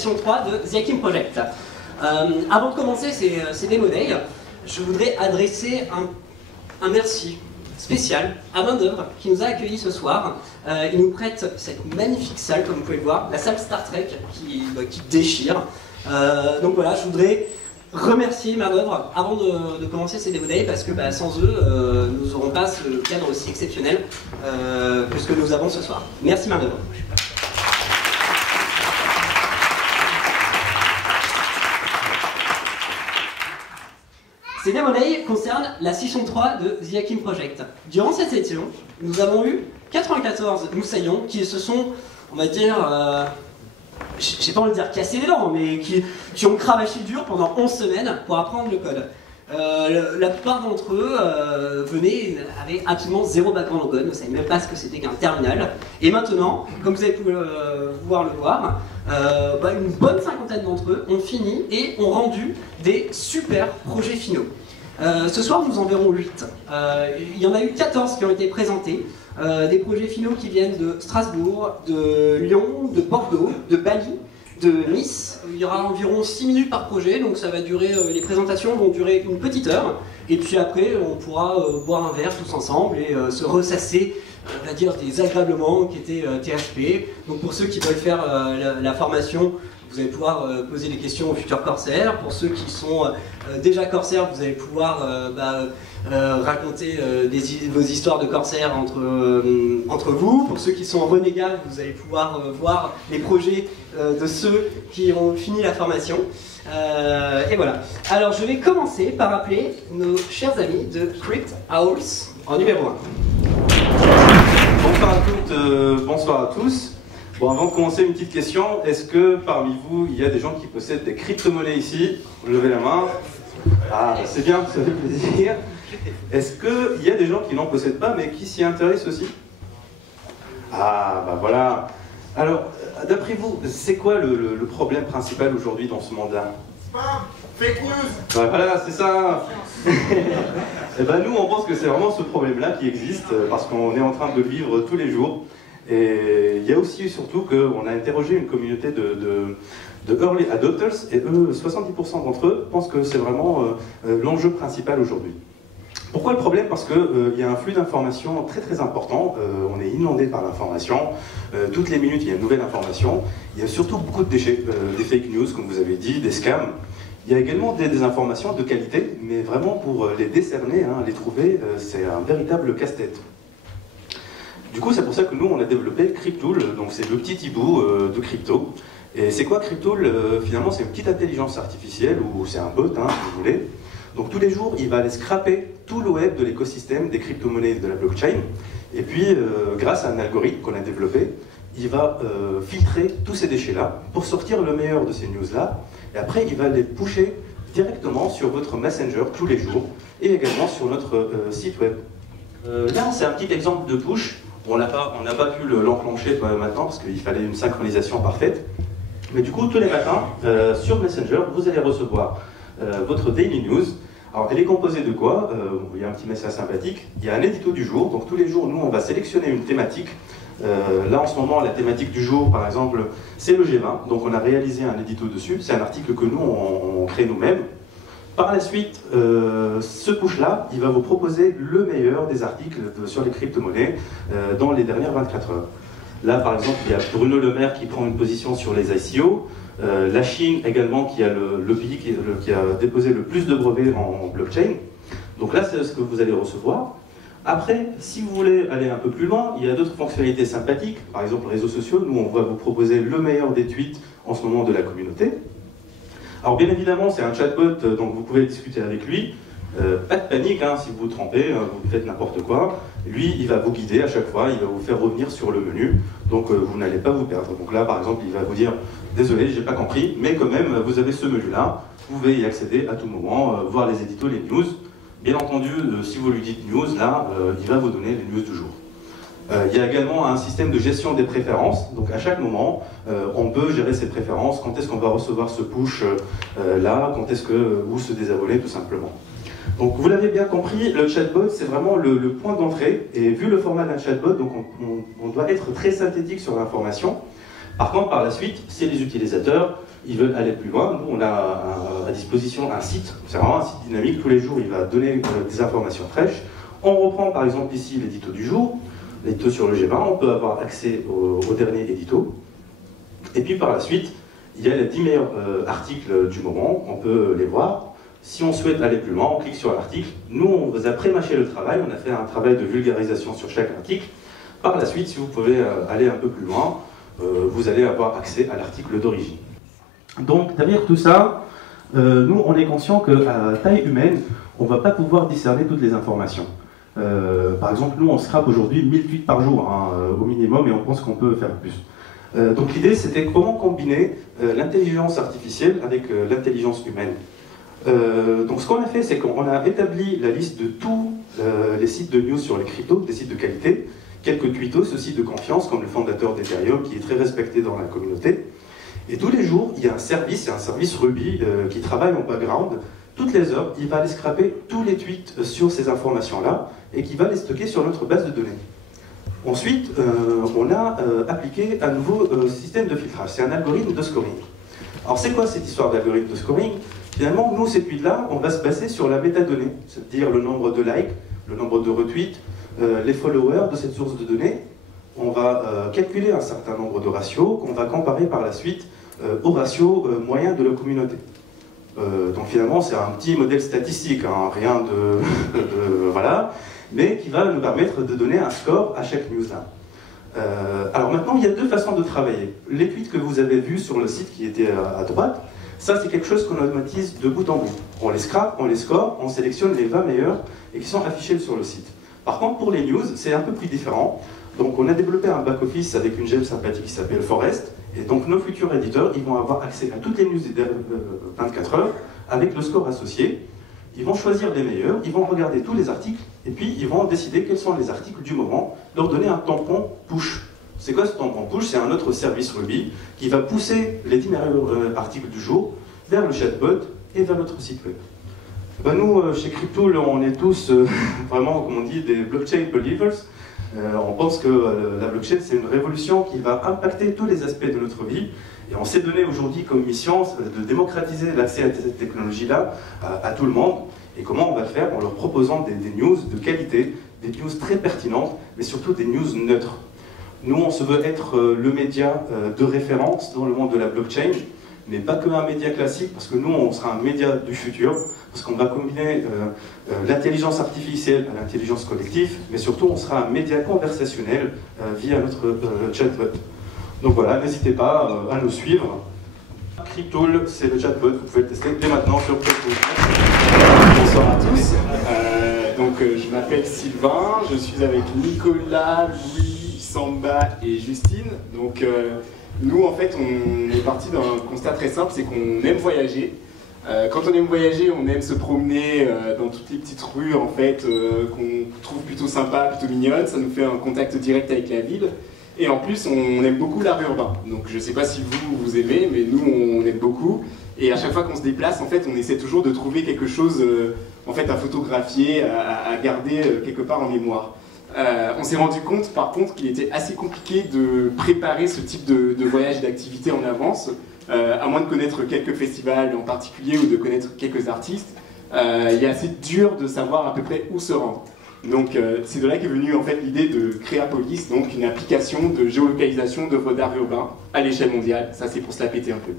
session 3 de The Hacking Project. Avant de commencer ces Demo Days, je voudrais adresser un merci spécial à main d'œuvre qui nous a accueillis ce soir. Il nous prête cette magnifique salle, comme vous pouvez le voir, la salle Star Trek qui déchire. Donc voilà, je voudrais remercier main d'œuvre avant de commencer ces Demo Days parce que sans eux, nous n'aurons pas ce cadre aussi exceptionnel que ce que nous avons ce soir. Merci main d'œuvre. Ces Demo Days concernent la session 3 de The Hacking Project. Durant cette session, nous avons eu 94 moussaillons qui se sont, on va dire, j'ai pas envie de dire casser les dents, mais qui ont cravaché dur pendant 11 semaines pour apprendre le code. La plupart d'entre eux avaient absolument zéro background en code, ne savaient même pas ce que c'était qu'un terminal. Et maintenant, comme vous avez pu pouvoir le voir, une bonne cinquantaine d'entre eux ont fini et ont rendu des super projets finaux. Ce soir, nous en verrons 8. Il y en a eu 14 qui ont été présentés. Des projets finaux qui viennent de Strasbourg, de Lyon, de Bordeaux, de Bali, de Nice. Il y aura environ 6 minutes par projet, donc ça va durer, les présentations vont durer une petite heure. Et puis après, on pourra boire un verre tous ensemble et se ressasser, on va dire, des agréablements qui étaient THP. Donc pour ceux qui veulent faire la formation, vous allez pouvoir poser des questions aux futurs corsaires. Pour ceux qui sont déjà corsaires, vous allez pouvoir raconter vos histoires de corsaires entre vous. Pour ceux qui sont renégats, vous allez pouvoir voir les projets de ceux qui ont fini la formation. Et voilà. Alors je vais commencer par appeler nos chers amis de Crypt House en numéro 1. Bonsoir à toutes, bonsoir à tous. Bon, avant de commencer, une petite question. Est-ce que parmi vous, il y a des gens qui possèdent des crypto-monnaies ici? Levez la main. Ah, c'est bien, ça fait plaisir. Est-ce qu'il y a des gens qui n'en possèdent pas, mais qui s'y intéressent aussi? Ah, bah voilà. Alors, d'après vous, c'est quoi le problème principal aujourd'hui dans ce monde-là? Spam, fake news. Bah voilà, c'est ça. Et ben nous, on pense que c'est vraiment ce problème-là qui existe, parce qu'on est en train de le vivre tous les jours. Et il y a aussi surtout qu'on a interrogé une communauté de early adopters, et eux, 70% d'entre eux pensent que c'est vraiment l'enjeu principal aujourd'hui. Pourquoi le problème? Parce qu'il y a un flux d'informations très très important, on est inondé par l'information, toutes les minutes il y a une nouvelle information, il y a surtout beaucoup de déchets, des fake news comme vous avez dit, des scams. Il y a également des informations de qualité, mais vraiment pour les décerner, les trouver, c'est un véritable casse-tête. Du coup, c'est pour ça que nous, on a développé Cryptool, donc c'est le petit hibou de crypto. Et c'est quoi Cryptool? Finalement, c'est une petite intelligence artificielle, ou c'est un bot, si vous voulez. Donc tous les jours, il va aller scraper tout le web de l'écosystème des crypto-monnaies de la blockchain. Et puis, grâce à un algorithme qu'on a développé, il va filtrer tous ces déchets-là pour sortir le meilleur de ces news-là. Et après, il va les pusher directement sur votre Messenger tous les jours, et également sur notre site web. Là, c'est un petit exemple de push. On n'a pas pu l'enclencher maintenant parce qu'il fallait une synchronisation parfaite. Mais du coup, tous les matins, sur Messenger, vous allez recevoir votre Daily News. Alors, elle est composée de quoi? Il y a un petit message sympathique. Il y a un édito du jour. Donc, tous les jours, nous, on va sélectionner une thématique. Là, en ce moment, la thématique du jour, par exemple, c'est le G20. Donc, on a réalisé un édito dessus. C'est un article que nous, on crée nous-mêmes. Par la suite, ce push-là, il va vous proposer le meilleur des articles sur les crypto-monnaies dans les dernières 24 heures. Là, par exemple, il y a Bruno Le Maire qui prend une position sur les ICO, la Chine également qui a le pays qui a déposé le plus de brevets en blockchain. Donc là, c'est ce que vous allez recevoir. Après, si vous voulez aller un peu plus loin, il y a d'autres fonctionnalités sympathiques. Par exemple, réseaux sociaux, nous, on va vous proposer le meilleur des tweets en ce moment de la communauté. Alors bien évidemment, c'est un chatbot, donc vous pouvez discuter avec lui. Pas de panique, si vous vous trompez, vous faites n'importe quoi. Lui, il va vous guider à chaque fois, il va vous faire revenir sur le menu. Donc vous n'allez pas vous perdre. Donc là, par exemple, il va vous dire « Désolé, j'ai pas compris, mais quand même, vous avez ce menu-là. Vous pouvez y accéder à tout moment, voir les éditos, les news. » Bien entendu, si vous lui dites « news », là, il va vous donner les news du jour. Il y a également un système de gestion des préférences, donc à chaque moment, on peut gérer ses préférences, quand est-ce qu'on va recevoir ce push là, quand est-ce que, ou se désabonner tout simplement. Donc vous l'avez bien compris, le chatbot c'est vraiment le point d'entrée, et vu le format d'un chatbot, donc on doit être très synthétique sur l'information. Par contre, par la suite, c'est les utilisateurs ils veulent aller plus loin. Nous, on a à disposition un site, c'est vraiment un site dynamique. Tous les jours, il va donner des informations fraîches. On reprend par exemple ici l'édito du jour, l'édito sur le G20, on peut avoir accès au dernier édito. Et puis par la suite, il y a les 10 meilleurs articles du moment, on peut les voir. Si on souhaite aller plus loin, on clique sur l'article. Nous, on vous a pré-mâché le travail, on a fait un travail de vulgarisation sur chaque article. Par la suite, si vous pouvez aller un peu plus loin, vous allez avoir accès à l'article d'origine. Donc, derrière tout ça, nous, on est conscient qu'à taille humaine, on ne va pas pouvoir discerner toutes les informations. Par exemple, nous, on scrape aujourd'hui 1000 tweets par jour, hein, au minimum, et on pense qu'on peut faire plus. Donc l'idée, c'était comment combiner l'intelligence artificielle avec l'intelligence humaine. Donc ce qu'on a fait, c'est qu'on a établi la liste de tous les sites de news sur les cryptos, des sites de qualité, quelques tweetos aussi de confiance, comme le fondateur d'Ethereum, qui est très respecté dans la communauté. Et tous les jours, il y a un service Ruby qui travaille en background. Toutes les heures, il va aller scraper tous les tweets sur ces informations-là et qui va les stocker sur notre base de données. Ensuite, on a appliqué un nouveau système de filtrage, c'est un algorithme de scoring. Alors c'est quoi cette histoire d'algorithme de scoring? Finalement, nous, ces tweets-là, on va se baser sur la métadonnée, c'est-à-dire le nombre de likes, le nombre de retweets, les followers de cette source de données. On va calculer un certain nombre de ratios qu'on va comparer par la suite au ratio moyen de la communauté. Donc finalement, c'est un petit modèle statistique, hein, rien de voilà, mais qui va nous permettre de donner un score à chaque news là. Alors maintenant, il y a deux façons de travailler. Les tweets que vous avez vus sur le site qui était à droite, ça c'est quelque chose qu'on automatise de bout en bout. On les scrape, on les score, on sélectionne les 20 meilleurs et qui sont affichés sur le site. Par contre, pour les news, c'est un peu plus différent. Donc on a développé un back-office avec une gemme sympathique qui s'appelle Forest, et donc nos futurs éditeurs, ils vont avoir accès à toutes les news des 24 heures avec le score associé. Ils vont choisir les meilleurs, ils vont regarder tous les articles, et puis ils vont décider quels sont les articles du moment, leur donner un tampon push. C'est quoi ce tampon push? C'est un autre service Ruby qui va pousser les 10 meilleurs articles du jour vers le chatbot et vers notre site web. Ben nous, chez Crypto, on est tous vraiment, comme on dit, des blockchain believers. On pense que la blockchain, c'est une révolution qui va impacter tous les aspects de notre vie. Et on s'est donné aujourd'hui comme mission de démocratiser l'accès à cette technologie-là à tout le monde. Et comment on va le faire? En leur proposant des news de qualité, des news très pertinentes, mais surtout des news neutres. Nous, on se veut être le média de référence dans le monde de la blockchain, mais pas que un média classique, parce que nous, on sera un média du futur, parce qu'on va combiner l'intelligence artificielle à l'intelligence collective, mais surtout, on sera un média conversationnel via notre chatbot. Donc voilà, n'hésitez pas à nous suivre. Cryptool, c'est le chatbot, vous pouvez le tester dès maintenant sur Cryptool. Bonsoir à tous. Je m'appelle Sylvain, je suis avec Nicolas, Louis, Samba et Justine. Donc nous, en fait, on est parti d'un constat très simple, c'est qu'on aime voyager. Quand on aime voyager, on aime se promener dans toutes les petites rues en fait, qu'on trouve plutôt sympa, plutôt mignonnes. Ça nous fait un contact direct avec la ville. Et en plus, on aime beaucoup l'art urbain. Donc je ne sais pas si vous aimez, mais nous, on aime beaucoup. Et à chaque fois qu'on se déplace, en fait, on essaie toujours de trouver quelque chose en fait, à photographier, à garder quelque part en mémoire. On s'est rendu compte, par contre, qu'il était assez compliqué de préparer ce type de voyage et d'activité en avance, à moins de connaître quelques festivals en particulier ou de connaître quelques artistes. Il est assez dur de savoir à peu près où se rendre. Donc c'est de là qu'est venue en fait l'idée de Créapolis, donc une application de géolocalisation d'œuvres d'art urbain à l'échelle mondiale. Ça c'est pour se la péter un peu.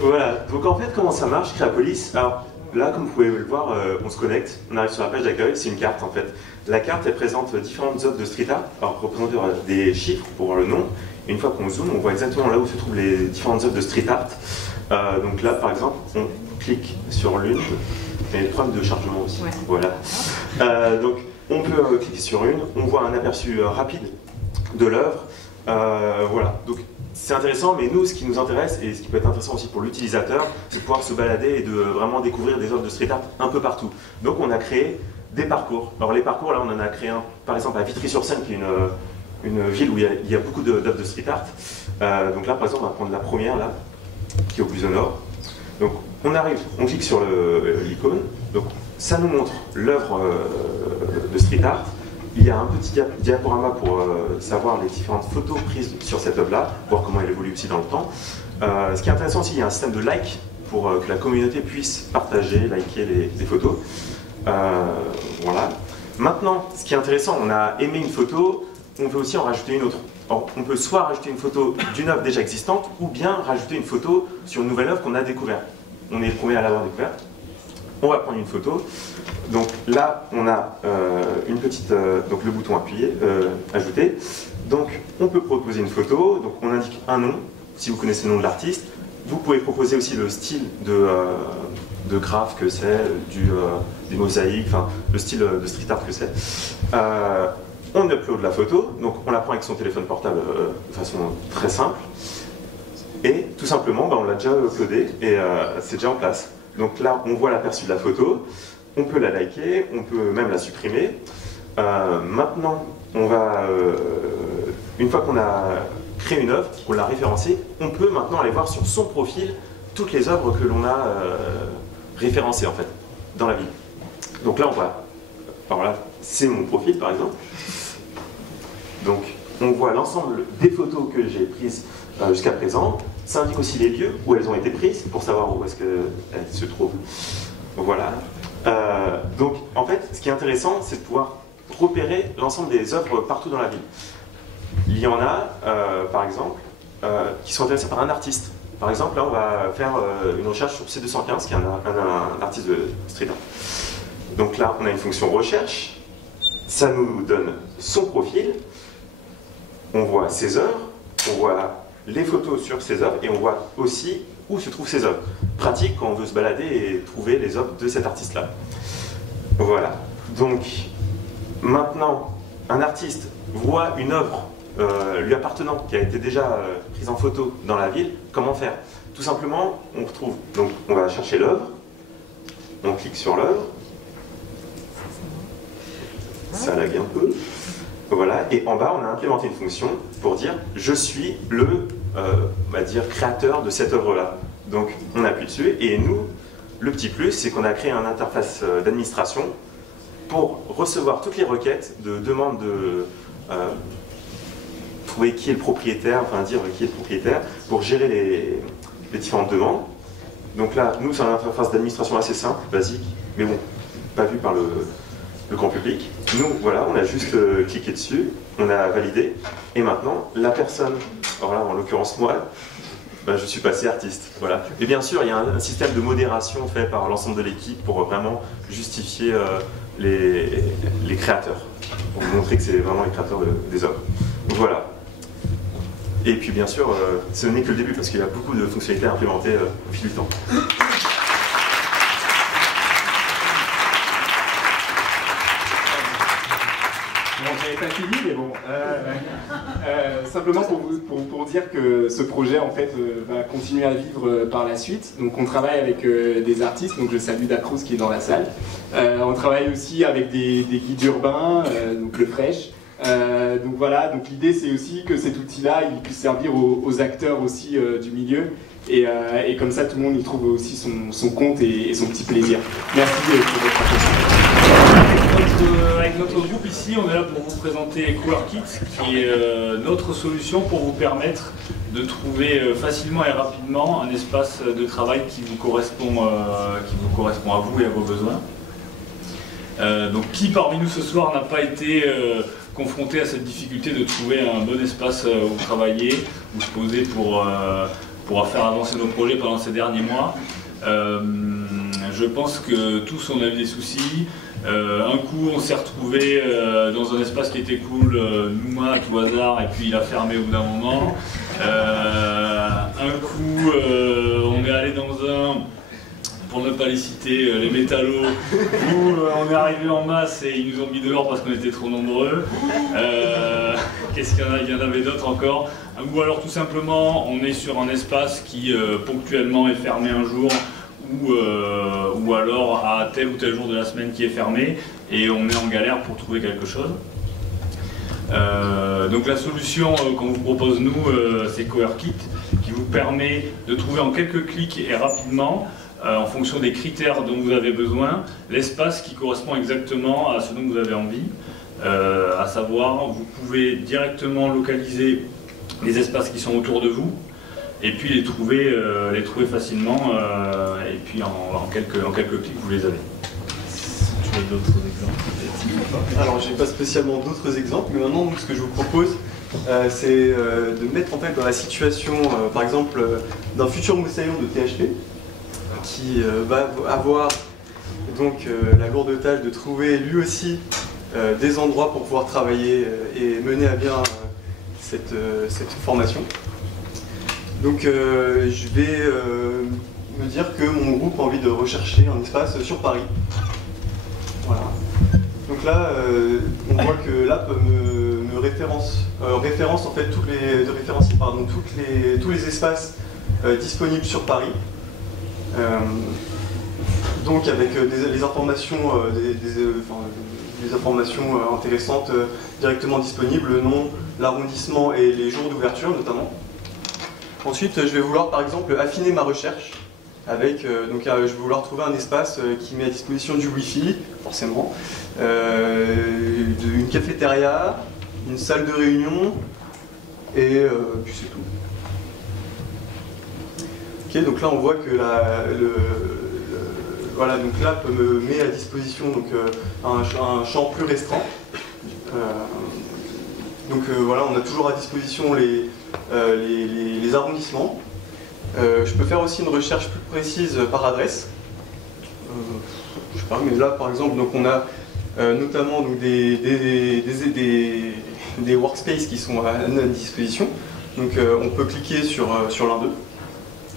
Voilà, donc en fait comment ça marche Créapolis? Alors là comme vous pouvez le voir, on se connecte, on arrive sur la page d'accueil, c'est une carte en fait. La carte elle présente différentes œuvres de street art, alors représentées des chiffres pour voir le nom. Et une fois qu'on zoome, on voit exactement là où se trouvent les différentes œuvres de street art. Donc là par exemple, on clique sur l'une. Et le problème de chargement aussi. Ouais. Voilà. Donc on peut cliquer sur une, on voit un aperçu rapide de l'œuvre. Voilà. Donc c'est intéressant, mais nous, ce qui nous intéresse et ce qui peut être intéressant aussi pour l'utilisateur, c'est de pouvoir se balader et de vraiment découvrir des œuvres de street art un peu partout. Donc on a créé des parcours. Alors les parcours, là, on en a créé un, par exemple à Vitry-sur-Seine, qui est une ville où il y a beaucoup d'œuvres de street art. Donc là, par exemple, on va prendre la première là, qui est au plus au nord. Donc on arrive, on clique sur l'icône, donc ça nous montre l'œuvre de street art. Il y a un petit diaporama pour savoir les différentes photos prises sur cette œuvre-là, voir comment elle évolue aussi dans le temps. Ce qui est intéressant aussi, il y a un système de like pour que la communauté puisse partager, liker les photos. Voilà. Maintenant, ce qui est intéressant, on a aimé une photo, on peut aussi en rajouter une autre. Or, on peut soit rajouter une photo d'une œuvre déjà existante, ou bien rajouter une photo sur une nouvelle œuvre qu'on a découverte. On est le premier à l'avoir découverte. On va prendre une photo. Donc là, on a une petite, donc le bouton appuyé, ajouter. Donc on peut proposer une photo, donc on indique un nom, si vous connaissez le nom de l'artiste. Vous pouvez proposer aussi le style de graphe que c'est, des mosaïques, enfin le style de street art que c'est. On upload la photo, donc on la prend avec son téléphone portable de façon très simple. Et tout simplement, on l'a déjà uploadé et c'est déjà en place. Donc là, on voit l'aperçu de la photo, on peut la liker, on peut même la supprimer. Maintenant, on va, une fois qu'on a créé une œuvre, qu'on l'a référencée, on peut maintenant aller voir sur son profil toutes les œuvres que l'on a référencées en fait, dans la ville. Donc là, on voit, alors là, c'est mon profil par exemple. Donc, on voit l'ensemble des photos que j'ai prises jusqu'à présent. Ça indique aussi les lieux où elles ont été prises pour savoir où est-ce qu'elles se trouvent. Voilà. Donc, en fait, ce qui est intéressant, c'est de pouvoir repérer l'ensemble des œuvres partout dans la ville. Il y en a, par exemple, qui sont intéressés par un artiste. Par exemple, là, on va faire une recherche sur C215, qui est un artiste de street art. Donc là, on a une fonction recherche. Ça nous donne son profil. On voit ses œuvres, on voit les photos sur ses œuvres et on voit aussi où se trouvent ses œuvres. Pratique quand on veut se balader et trouver les œuvres de cet artiste-là. Voilà. Donc, maintenant, un artiste voit une œuvre lui appartenant, qui a été déjà prise en photo dans la ville. Comment faire? Tout simplement, on retrouve, donc on va chercher l'œuvre, on clique sur l'œuvre, ça lag un peu. Voilà, et en bas, on a implémenté une fonction pour dire « je suis le on va dire, créateur de cette œuvre-là ». Donc, on appuie dessus, et nous, le petit plus, c'est qu'on a créé une interface d'administration pour recevoir toutes les requêtes de demande de trouver qui est le propriétaire, enfin dire qui est le propriétaire, pour gérer les différentes demandes. Donc là, nous, c'est une interface d'administration assez simple, basique, mais bon, pas vue par le grand public. Nous, voilà, on a juste cliqué dessus, on a validé, et maintenant, la personne, alors là, en l'occurrence moi, je suis passé artiste. Voilà. Et bien sûr, il y a un système de modération fait par l'ensemble de l'équipe pour vraiment justifier les créateurs, pour vous montrer que c'est vraiment les créateurs des œuvres. Donc voilà. Et puis bien sûr, ce n'est que le début, parce qu'il y a beaucoup de fonctionnalités implémentées au fil du temps. Pas fini, mais bon. Simplement pour dire que ce projet en fait va continuer à vivre par la suite. Donc on travaille avec des artistes, donc je salue Dacruz qui est dans la salle. On travaille aussi avec des guides urbains, donc le Fresh. Donc voilà, donc l'idée c'est aussi que cet outil-là il puisse servir aux acteurs aussi du milieu. Et comme ça tout le monde y trouve aussi son compte et son petit plaisir. Merci pour votre attention. Avec notre groupe ici, on est là pour vous présenter CowerKit, qui est notre solution pour vous permettre de trouver facilement et rapidement un espace de travail qui vous correspond à vous et à vos besoins. Donc qui parmi nous ce soir n'a pas été confronté à cette difficulté de trouver un bon espace où travailler, où se poser pour faire avancer nos projets pendant ces derniers mois? Je pense que tous on a eu des soucis. Un coup on s'est retrouvé dans un espace qui était cool, Nouma à tout hasard, et puis il a fermé au bout d'un moment. Un coup on est allé dans un, pour ne pas les citer, les métallos, où on est arrivé en masse et ils nous ont mis dehors parce qu'on était trop nombreux. Qu'est-ce qu'il y en a? Il y en avait d'autres encore. Ou alors tout simplement on est sur un espace qui ponctuellement est fermé un jour, ou alors à tel ou tel jour de la semaine qui est fermé et on est en galère pour trouver quelque chose. Donc la solution qu'on vous propose nous, c'est CowerKit, qui vous permet de trouver en quelques clics et rapidement, en fonction des critères dont vous avez besoin, l'espace qui correspond exactement à ce dont vous avez envie. À savoir, vous pouvez directement localiser les espaces qui sont autour de vous. et puis les trouver facilement, et puis en quelques clics vous les avez. Tu as d'autres exemples? Alors j'ai pas spécialement d'autres exemples, mais maintenant ce que je vous propose c'est de mettre en fait dans la situation par exemple d'un futur moussaillon de THP qui va avoir donc la lourde tâche de trouver lui aussi des endroits pour pouvoir travailler et mener à bien cette formation. Donc je vais me dire que mon groupe a envie de rechercher un espace sur Paris. Voilà. Donc là, on voit que l'app me référence en fait tous les espaces disponibles sur Paris. Donc avec les informations, des informations intéressantes directement disponibles, le nom, l'arrondissement et les jours d'ouverture notamment. Ensuite, je vais vouloir par exemple affiner ma recherche avec, je vais vouloir trouver un espace qui met à disposition du Wi-Fi, forcément, une cafétéria, une salle de réunion, et puis c'est tout. Ok, donc là on voit que voilà, donc l'app me met à disposition donc, un champ plus restreint. Voilà, on a toujours à disposition les arrondissements. Je peux faire aussi une recherche plus précise par adresse. Je sais pas, mais là par exemple, donc on a notamment donc, des workspaces qui sont à notre disposition. Donc on peut cliquer sur l'un d'eux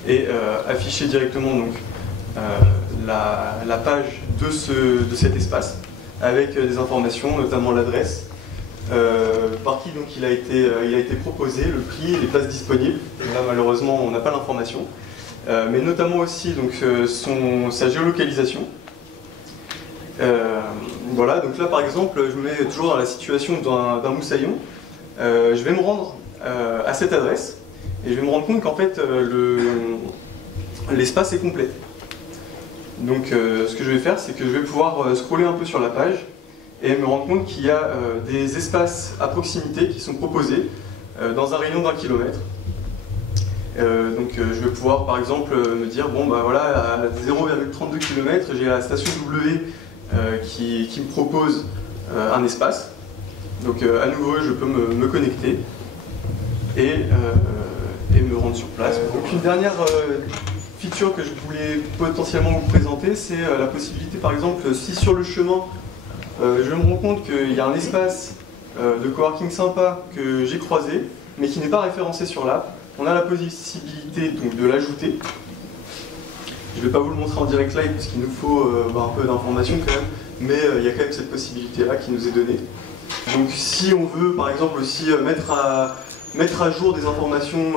et afficher directement donc, la page de cet espace avec des informations, notamment l'adresse, par qui donc il a été proposé, le prix, les places disponibles. Là malheureusement on n'a pas l'information, mais notamment aussi donc, sa géolocalisation. Voilà, donc là par exemple je me mets toujours dans la situation d'un moussaillon. Je vais me rendre à cette adresse et je vais me rendre compte qu'en fait l'espace est complet. Donc ce que je vais faire, c'est que je vais pouvoir scroller un peu sur la page et me rendre compte qu'il y a des espaces à proximité qui sont proposés dans un rayon d'1 kilomètre. Donc je vais pouvoir par exemple me dire, bon bah voilà, à 0,32 km, j'ai la station W qui me propose un espace. Donc à nouveau, je peux me connecter et me rendre sur place. Donc une dernière feature que je voulais potentiellement vous présenter, c'est la possibilité par exemple, si sur le chemin, je me rends compte qu'il y a un espace de coworking sympa que j'ai croisé, mais qui n'est pas référencé sur l'app, on a la possibilité donc, de l'ajouter. Je ne vais pas vous le montrer en direct live parce qu'il nous faut un peu d'informations quand même, mais il y a quand même cette possibilité-là qui nous est donnée. Donc si on veut par exemple aussi mettre à jour des informations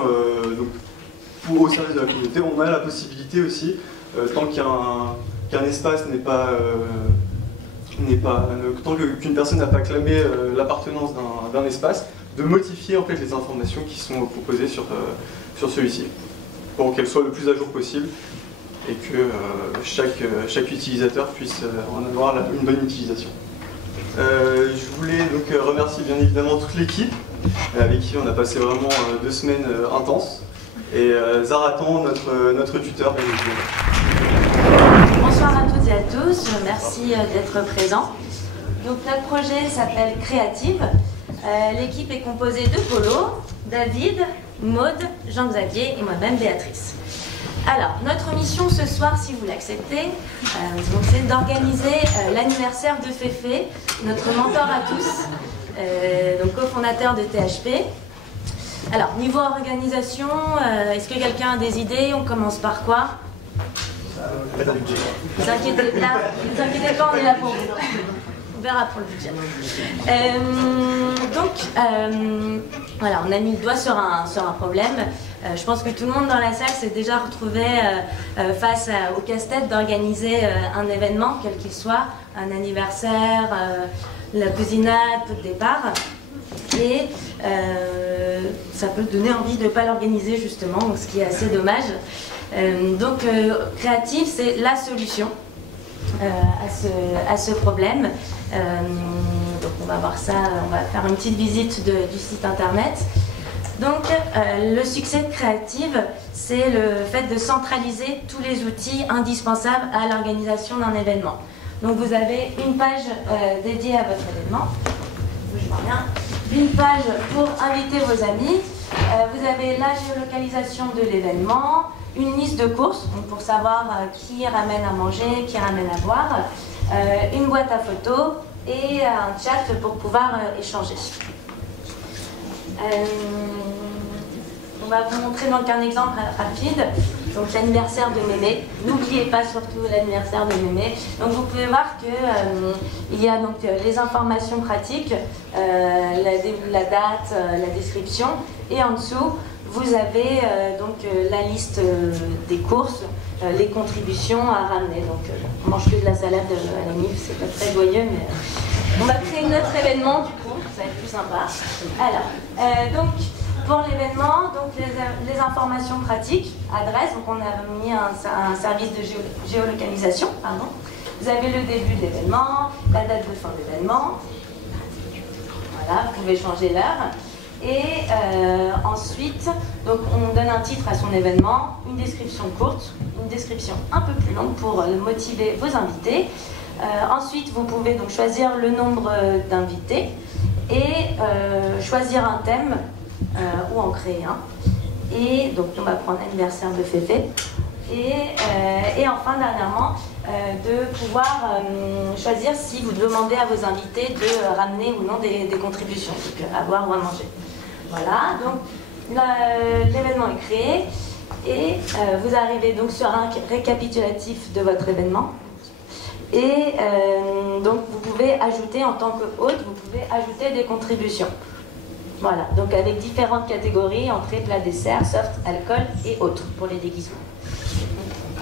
au service de la communauté, on a la possibilité aussi, tant qu'un espace tant qu'une personne n'a pas clamé l'appartenance d'un espace, de modifier en fait les informations qui sont proposées sur celui-ci, pour qu'elles soient le plus à jour possible et que chaque utilisateur puisse en avoir une bonne utilisation. Je voulais donc remercier bien évidemment toute l'équipe avec qui on a passé vraiment 2 semaines intenses, et Zaratan, notre tuteur. Bonsoir à toutes et à tous, merci d'être présents. Donc notre projet s'appelle Créative. L'équipe est composée de Polo, David, Maude, Jean-Xavier et moi-même Béatrice. Alors, notre mission ce soir, si vous l'acceptez, c'est d'organiser l'anniversaire de Féfé, notre mentor à tous, donc cofondateur de THP. Alors, niveau organisation, est-ce que quelqu'un a des idées? On commence par quoi? Ne vous inquiétez pas, on est là pour vous. On verra pour le budget. Voilà, on a mis le doigt sur un problème. Je pense que tout le monde dans la salle s'est déjà retrouvé face au casse-tête d'organiser un événement, quel qu'il soit, un anniversaire, la cousinade, tout départ. Et ça peut donner envie de ne pas l'organiser justement, ce qui est assez dommage. Donc Créative, c'est la solution à ce problème. Donc on va voir ça, on va faire une petite visite du site internet. Donc, le succès de Creative, c'est le fait de centraliser tous les outils indispensables à l'organisation d'un événement. Donc, vous avez une page dédiée à votre événement. Bouge-moi bien. Une page pour inviter vos amis. Vous avez la géolocalisation de l'événement, une liste de courses, donc pour savoir qui ramène à manger, qui ramène à boire, une boîte à photos et un chat pour pouvoir échanger. On va vous montrer donc un exemple rapide, donc l'anniversaire de Mémé. N'oubliez pas surtout l'anniversaire de Mémé. Donc vous pouvez voir que il y a donc les informations pratiques, la date, la description, et en dessous vous avez donc la liste des courses, les contributions à ramener. Donc on mange que de la salade à la mif, c'est pas très joyeux, mais on va créer notre événement du coup, ça va être plus sympa. Alors, donc pour l'événement, donc les informations pratiques, adresse, donc on a mis un service de géolocalisation, pardon. Vous avez le début de l'événement, la date de fin de l'événement, voilà, vous pouvez changer l'heure. Et ensuite, donc on donne un titre à son événement, une description courte, une description un peu plus longue pour motiver vos invités. Ensuite, vous pouvez donc choisir le nombre d'invités et choisir un thème ou en créer un. Et donc on va prendre l'anniversaire de Féfé. Et enfin, dernièrement, de pouvoir choisir si vous demandez à vos invités de ramener ou non des contributions, donc à boire ou à manger. Voilà, donc l'événement est créé et vous arrivez donc sur un récapitulatif de votre événement. Et donc vous pouvez ajouter, en tant qu'hôte, vous pouvez ajouter des contributions. Voilà, donc avec différentes catégories, entrée, plat, dessert, soft, alcool et autres pour les déguisements.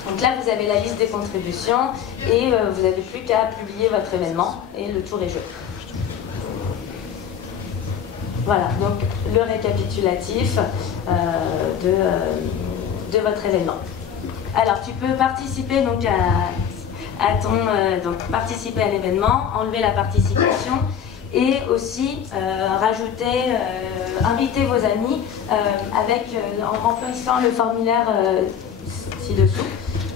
Donc là, vous avez la liste des contributions et vous n'avez plus qu'à publier votre événement et le tour est joué. Voilà, donc le récapitulatif de votre événement. Alors, tu peux participer donc participer à l'événement, enlever la participation et aussi rajouter, inviter vos amis en remplissant le formulaire ci-dessous,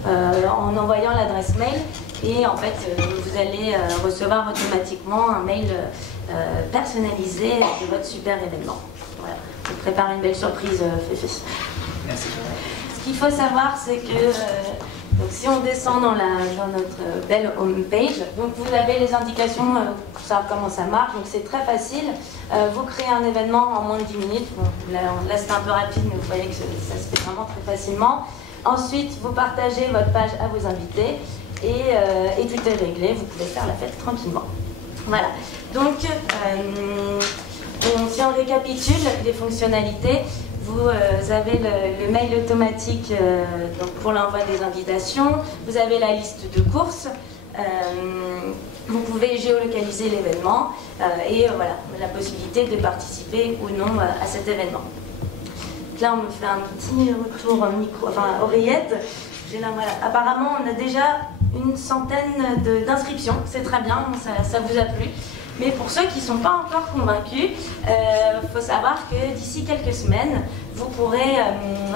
en envoyant l'adresse mail et en fait vous allez recevoir automatiquement un mail personnalisé de votre super événement. Voilà, je vous prépare une belle surprise, Féfé. Merci. Ce qu'il faut savoir, c'est que donc si on descend dans notre belle home page, donc vous avez les indications pour savoir comment ça marche, donc c'est très facile. Vous créez un événement en moins de 10 minutes, bon, là c'est un peu rapide, mais vous voyez que ça se fait vraiment très facilement. Ensuite, vous partagez votre page à vos invités et tout est réglé, vous pouvez faire la fête tranquillement. Voilà, donc si on récapitule les fonctionnalités, vous avez le mail automatique donc pour l'envoi des invitations, vous avez la liste de courses, vous pouvez géolocaliser l'événement et voilà, la possibilité de participer ou non à cet événement. Donc là, on me fait un petit retour oreillette. Là, voilà. Apparemment, on a déjà une centaine d'inscriptions, c'est très bien, ça vous a plu. Mais pour ceux qui ne sont pas encore convaincus, il faut savoir que d'ici quelques semaines, vous pourrez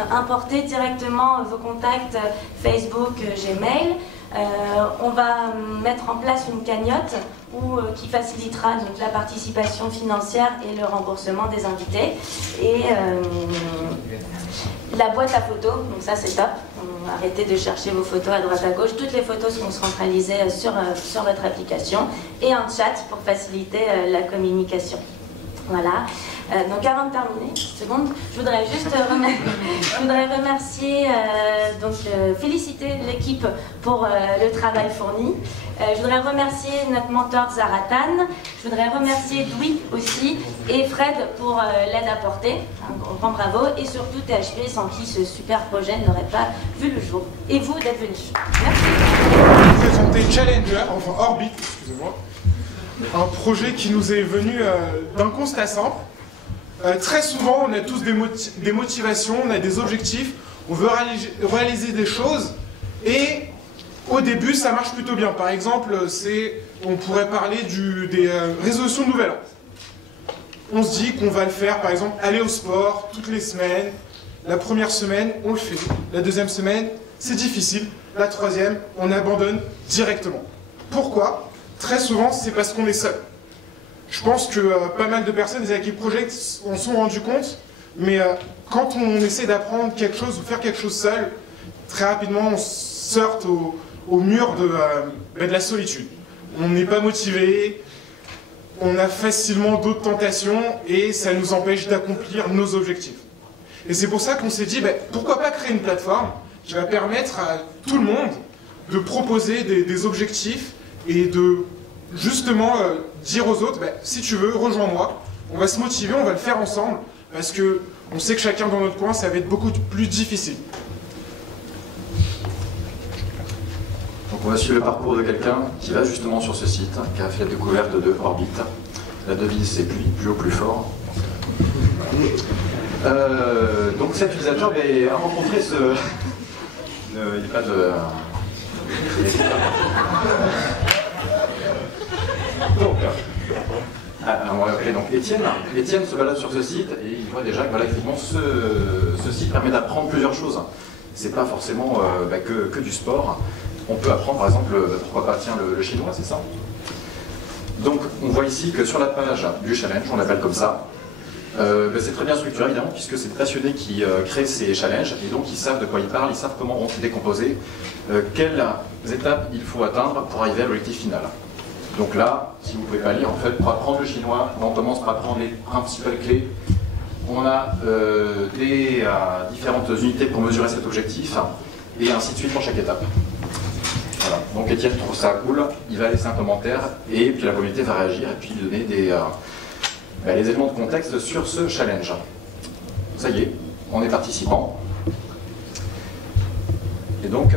importer directement vos contacts Facebook, Gmail. On va mettre en place une cagnotte qui facilitera donc, la participation financière et le remboursement des invités. Et la boîte à photos, donc ça c'est top. Arrêtez de chercher vos photos à droite à gauche. Toutes les photos seront centralisées sur votre application. Et un chat pour faciliter la communication. Voilà. Donc avant de terminer, je voudrais juste remercier, féliciter l'équipe pour le travail fourni. Je voudrais remercier notre mentor Zaratan. Je voudrais remercier Louis aussi et Fred pour l'aide apportée. Un grand bravo. Et surtout THP sans qui ce super projet n'aurait pas vu le jour. Et vous d'être venus. Merci. Je vais présenter Challenger, enfin Orbit, excusez-moi. Un projet qui nous est venu d'un constat simple. Très souvent, on a tous des motivations, on a des objectifs, on veut réaliser des choses et au début, ça marche plutôt bien. Par exemple, on pourrait parler des résolutions de nouvel an. on se dit qu'on va le faire, par exemple, aller au sport toutes les semaines. La première semaine, on le fait. La deuxième semaine, c'est difficile. La troisième, on abandonne directement. Pourquoi? Très souvent, c'est parce qu'on est seul. Je pense que pas mal de personnes des équipes Project en sont rendus compte, mais quand on essaie d'apprendre quelque chose ou faire quelque chose seul, très rapidement, on se heurte au mur de la solitude. On n'est pas motivé, on a facilement d'autres tentations et ça nous empêche d'accomplir nos objectifs. Et c'est pour ça qu'on s'est dit, pourquoi pas créer une plateforme qui va permettre à tout le monde de proposer des objectifs et de justement dire aux autres, si tu veux, rejoins-moi, on va se motiver, on va le faire ensemble, parce que on sait que chacun dans notre coin, ça va être beaucoup plus difficile. Donc on va suivre le parcours de quelqu'un qui va justement sur ce site, qui a fait la découverte de Orbit. La devise c'est plus haut, plus fort. Donc cet utilisateur a rencontré ce... Il n'y a pas de... Donc Étienne se balade sur ce site et il voit déjà que effectivement, ce site permet d'apprendre plusieurs choses. C'est pas forcément que du sport. On peut apprendre par exemple, pourquoi pas, le chinois, c'est ça. Donc on voit ici que sur la page du challenge, on l'appelle comme ça, c'est très bien structuré évidemment puisque c'est des passionnés qui créent ces challenges et donc ils savent de quoi ils parlent, ils savent comment on se décomposer, quelles étapes il faut atteindre pour arriver à l'objectif final. Donc là, si vous ne pouvez pas lire, en fait, pour apprendre le chinois, on commence par apprendre les principales clés. On a des différentes unités pour mesurer cet objectif et ainsi de suite pour chaque étape. Voilà. Donc Étienne trouve ça cool, il va laisser un commentaire et puis la communauté va réagir et puis donner les éléments de contexte sur ce challenge. Ça y est, on est participant. Et donc,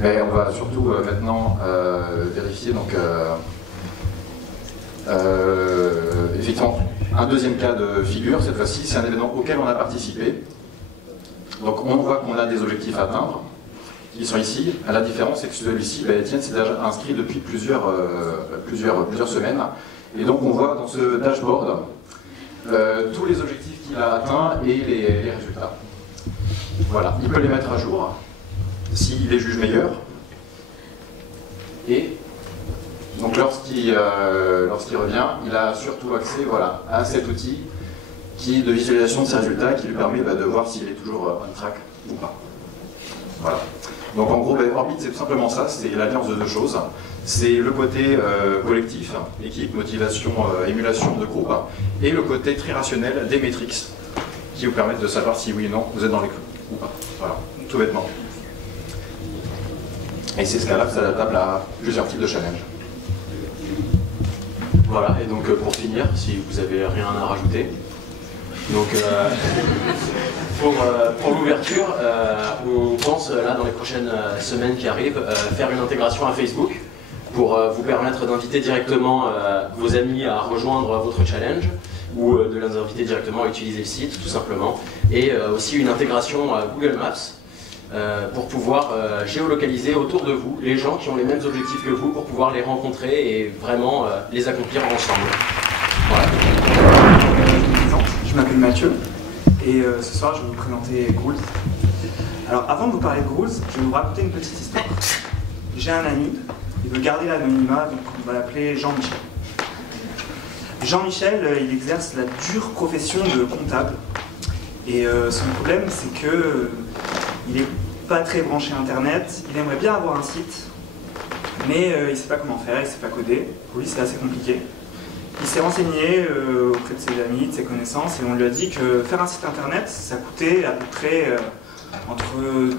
on va surtout maintenant vérifier donc, effectivement un deuxième cas de figure. Cette fois-ci, c'est un événement auquel on a participé. Donc on voit qu'on a des objectifs à atteindre. Ils sont ici. La différence, c'est que celui-ci, Étienne s'est déjà inscrit depuis plusieurs semaines. Et donc on voit dans ce dashboard tous les objectifs qu'il a atteints et les résultats. Voilà, il peut les mettre à jour s'il les juge meilleurs. Et donc lorsqu'il revient, il a surtout accès à cet outil de visualisation de ses résultats qui lui permet de voir s'il est toujours on track ou pas. Voilà. Donc en gros, Orbit, c'est tout simplement ça, c'est l'alliance de deux choses. C'est le côté collectif, équipe, motivation, émulation de groupe, et le côté très rationnel des métriques qui vous permettent de savoir si oui ou non vous êtes dans les clous ou pas. Voilà, tout bêtement. Et c'est scalable, c'est adaptable à plusieurs types de challenges. Voilà, et donc pour finir, si vous n'avez rien à rajouter, donc pour l'ouverture, on pense là dans les prochaines semaines qui arrivent faire une intégration à Facebook pour vous permettre d'inviter directement vos amis à rejoindre votre challenge ou de les inviter directement à utiliser le site tout simplement, et aussi une intégration à Google Maps pour pouvoir géolocaliser autour de vous les gens qui ont les mêmes objectifs que vous pour pouvoir les rencontrer et vraiment les accomplir ensemble. Voilà. Je m'appelle Mathieu et ce soir je vais vous présenter Grools. Alors avant de vous parler de Grools, je vais vous raconter une petite histoire. J'ai un ami, il veut garder l'anonymat, donc on va l'appeler Jean-Michel. Jean-Michel, il exerce la dure profession de comptable et son problème c'est que il n'est pas très branché internet, il aimerait bien avoir un site, mais il ne sait pas comment faire, il ne sait pas coder. Pour lui c'est assez compliqué. Il s'est renseigné auprès de ses amis, de ses connaissances, et on lui a dit que faire un site internet, ça coûtait à peu près entre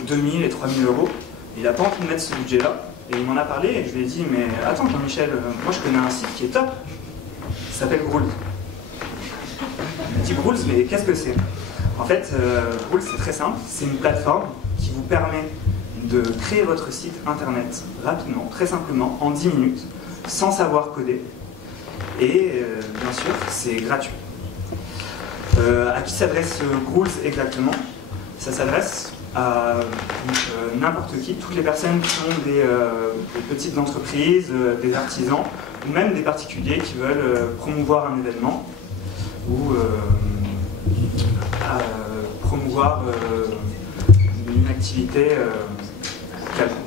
2000 et 3000 euros. Il n'a pas envie de mettre ce budget-là, et il m'en a parlé, et je lui ai dit, mais attends Jean-Michel, moi je connais un site qui est top, ça s'appelle Grools. Il m'a dit Grools, mais qu'est-ce que c'est? En fait, Grools c'est très simple, c'est une plateforme qui vous permet de créer votre site internet rapidement, très simplement, en 10 minutes, sans savoir coder. Et bien sûr, c'est gratuit. À qui s'adresse Grools exactement? Ça s'adresse à n'importe qui, toutes les personnes qui ont des petites entreprises, des artisans, ou même des particuliers qui veulent promouvoir un événement. ou à promouvoir une activité quelconque.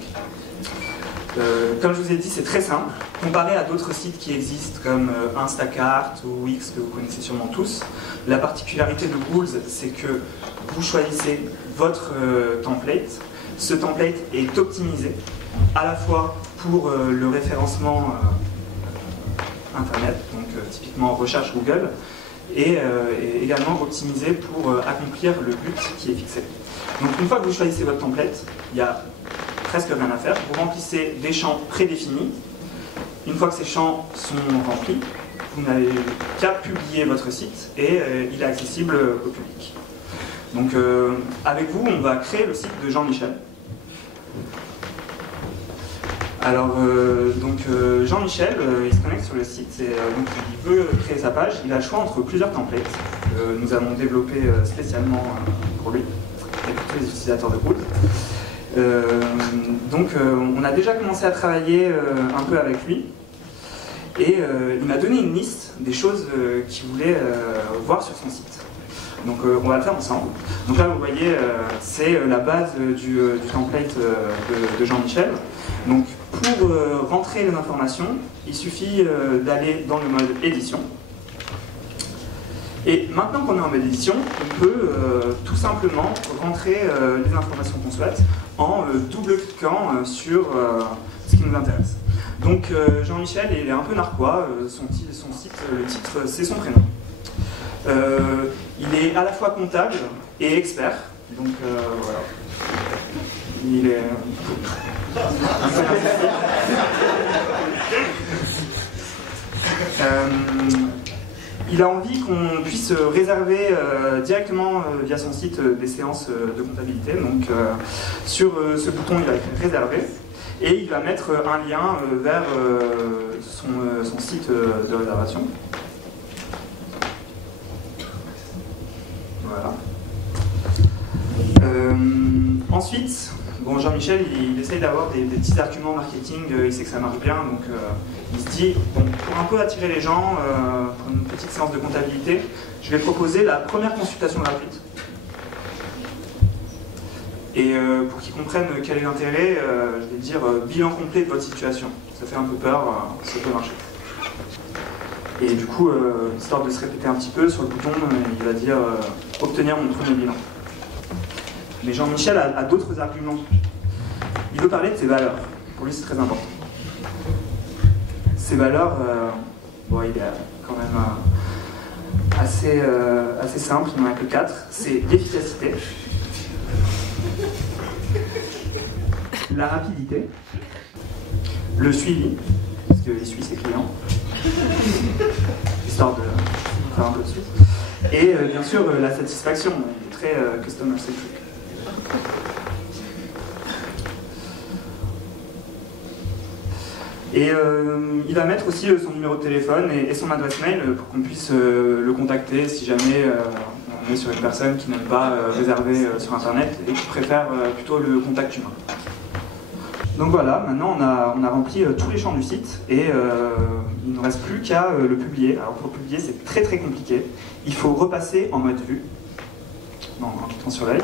Comme je vous ai dit, c'est très simple. Comparé à d'autres sites qui existent comme Instacart ou Wix que vous connaissez sûrement tous, la particularité de Ghouls, c'est que vous choisissez votre template. Ce template est optimisé à la fois pour le référencement Internet, donc typiquement recherche Google, et également optimisé pour accomplir le but qui est fixé. Donc une fois que vous choisissez votre template, il y a presque rien à faire. Vous remplissez des champs prédéfinis. Une fois que ces champs sont remplis, vous n'avez qu'à publier votre site et il est accessible au public. Donc avec vous, on va créer le site de Jean-Michel. Alors Jean-Michel, il se connecte sur le site et donc il veut créer sa page. Il a le choix entre plusieurs templates que nous avons développés spécialement pour lui et pour tous les utilisateurs de Ghouls. On a déjà commencé à travailler un peu avec lui et il m'a donné une liste des choses qu'il voulait voir sur son site. Donc on va le faire ensemble. Donc là vous voyez c'est la base du template de Jean-Michel. Donc pour rentrer les informations, il suffit d'aller dans le mode édition. Et maintenant qu'on est en mode édition, on peut tout simplement rentrer les informations qu'on souhaite en double-cliquant sur ce qui nous intéresse. Donc Jean-Michel, il est un peu narquois, son site, le titre, c'est son prénom. Il est à la fois comptable et expert, donc voilà. Il est un peu il a envie qu'on puisse réserver directement via son site des séances de comptabilité. Donc sur ce bouton, il va écrire réserver et il va mettre un lien vers son site de réservation. Voilà. Ensuite, bon, Jean-Michel, il essaye d'avoir des petits arguments marketing, il sait que ça marche bien, donc il se dit, bon, pour un peu attirer les gens, pour une petite séance de comptabilité, je vais proposer la première consultation gratuite. Et pour qu'ils comprennent quel est l'intérêt, je vais dire bilan complet de votre situation. Ça fait un peu peur, ça peut marcher. Et du coup, histoire de se répéter un petit peu, sur le bouton, il va dire obtenir mon premier bilan. Mais Jean-Michel a d'autres arguments. Il veut parler de ses valeurs. Pour lui, c'est très important. Ses valeurs, bon, il est quand même assez simple, il n'y en a que 4. C'est l'efficacité, la rapidité, le suivi, parce qu'il suit ses clients, histoire de faire un peu de suite, et bien sûr la satisfaction, il est très customer-centric. Et il va mettre aussi son numéro de téléphone et son adresse mail pour qu'on puisse le contacter si jamais on est sur une personne qui n'aime pas réserver sur internet et qui préfère plutôt le contact humain. Donc voilà, maintenant on a rempli tous les champs du site et il ne nous reste plus qu'à le publier. Alors pour publier, c'est très très compliqué. Il faut repasser en mode vue, en cliquant sur l'œil.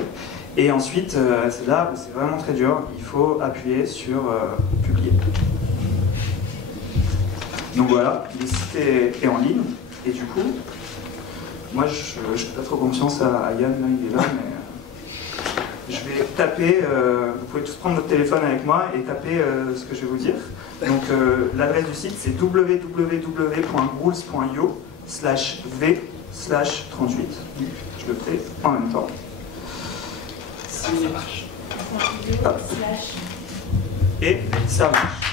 Et ensuite, c'est là où c'est vraiment très dur, il faut appuyer sur publier. Donc voilà, le site est en ligne, et du coup, moi je ne fais pas trop confiance à Yann, là il est là, mais je vais taper, vous pouvez tous prendre votre téléphone avec moi et taper ce que je vais vous dire. Donc l'adresse du site c'est www.ghouls.io/v/38. Je le fais en même temps. Hop. Et ça marche.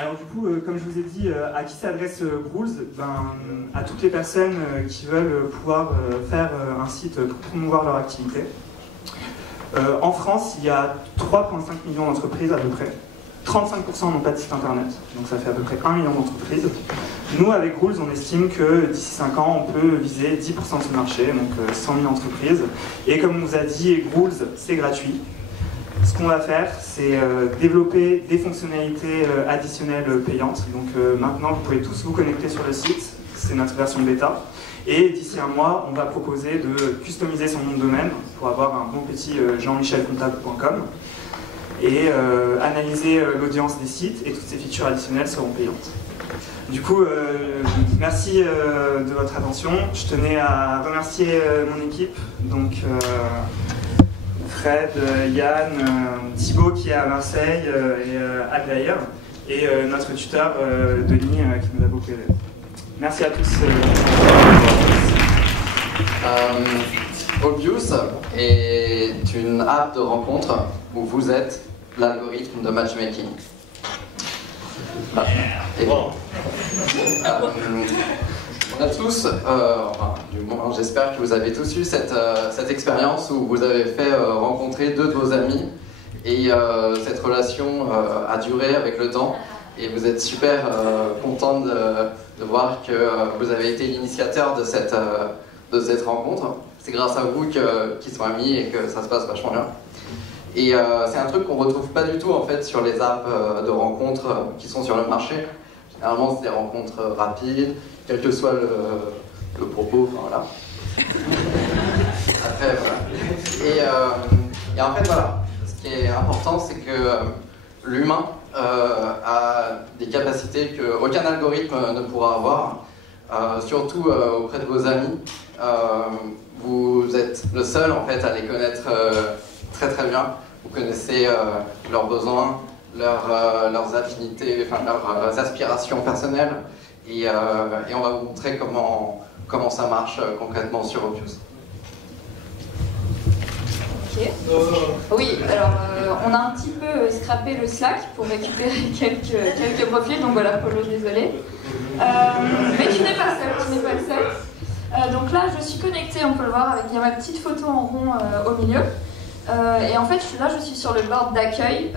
Alors du coup, comme je vous ai dit, à qui s'adresse Ghouls? À toutes les personnes qui veulent pouvoir faire un site pour promouvoir leur activité. En France, il y a 3,5 millions d'entreprises à peu près. 35% n'ont pas de site internet, donc ça fait à peu près 1 million d'entreprises. Nous, avec Ghouls, on estime que d'ici 5 ans, on peut viser 10% de ce marché, donc 100 000 entreprises. Et comme on vous a dit, Ghouls, c'est gratuit. ce qu'on va faire, c'est développer des fonctionnalités additionnelles payantes. Donc maintenant, vous pouvez tous vous connecter sur le site, c'est notre version bêta. Et d'ici un mois, on va proposer de customiser son nom de domaine pour avoir un bon petit jeanmichelcomptable.com et analyser l'audience des sites, et toutes ces features additionnelles seront payantes. Du coup, merci de votre attention. Je tenais à remercier mon équipe, donc Fred, Yann, Thibaut qui est à Marseille et Aldaïr, et notre tuteur Denis qui nous a beaucoup aidé. Merci à tous. Obvious est une app de rencontre où vous êtes l'algorithme de matchmaking. Et bon. On a tous, enfin, du moins j'espère que vous avez tous eu cette expérience où vous avez fait rencontrer deux de vos amis et cette relation a duré avec le temps et vous êtes super content de voir que vous avez été l'initiateur de cette rencontre. C'est grâce à vous qu'ils sont amis et que ça se passe vachement bien. Et c'est un truc qu'on retrouve pas du tout en fait sur les apps de rencontres qui sont sur le marché. Généralement c'est des rencontres rapides, quel que soit le propos, enfin voilà. Après voilà. Et en fait voilà, ce qui est important c'est que l'humain a des capacités qu'aucun algorithme ne pourra avoir, surtout auprès de vos amis. Vous êtes le seul en fait à les connaître très très bien. Vous connaissez leurs besoins, leurs affinités, enfin leurs aspirations personnelles, et on va vous montrer comment ça marche concrètement sur Obvious. Ok. Oui, alors on a un petit peu scrappé le Slack pour récupérer quelques profils, donc voilà, Polo, désolé. Mais tu n'es pas seul, tu n'es pas le seul. Donc là, je suis connectée, on peut le voir, il y a ma petite photo en rond au milieu. Et en fait, là, je suis sur le board d'accueil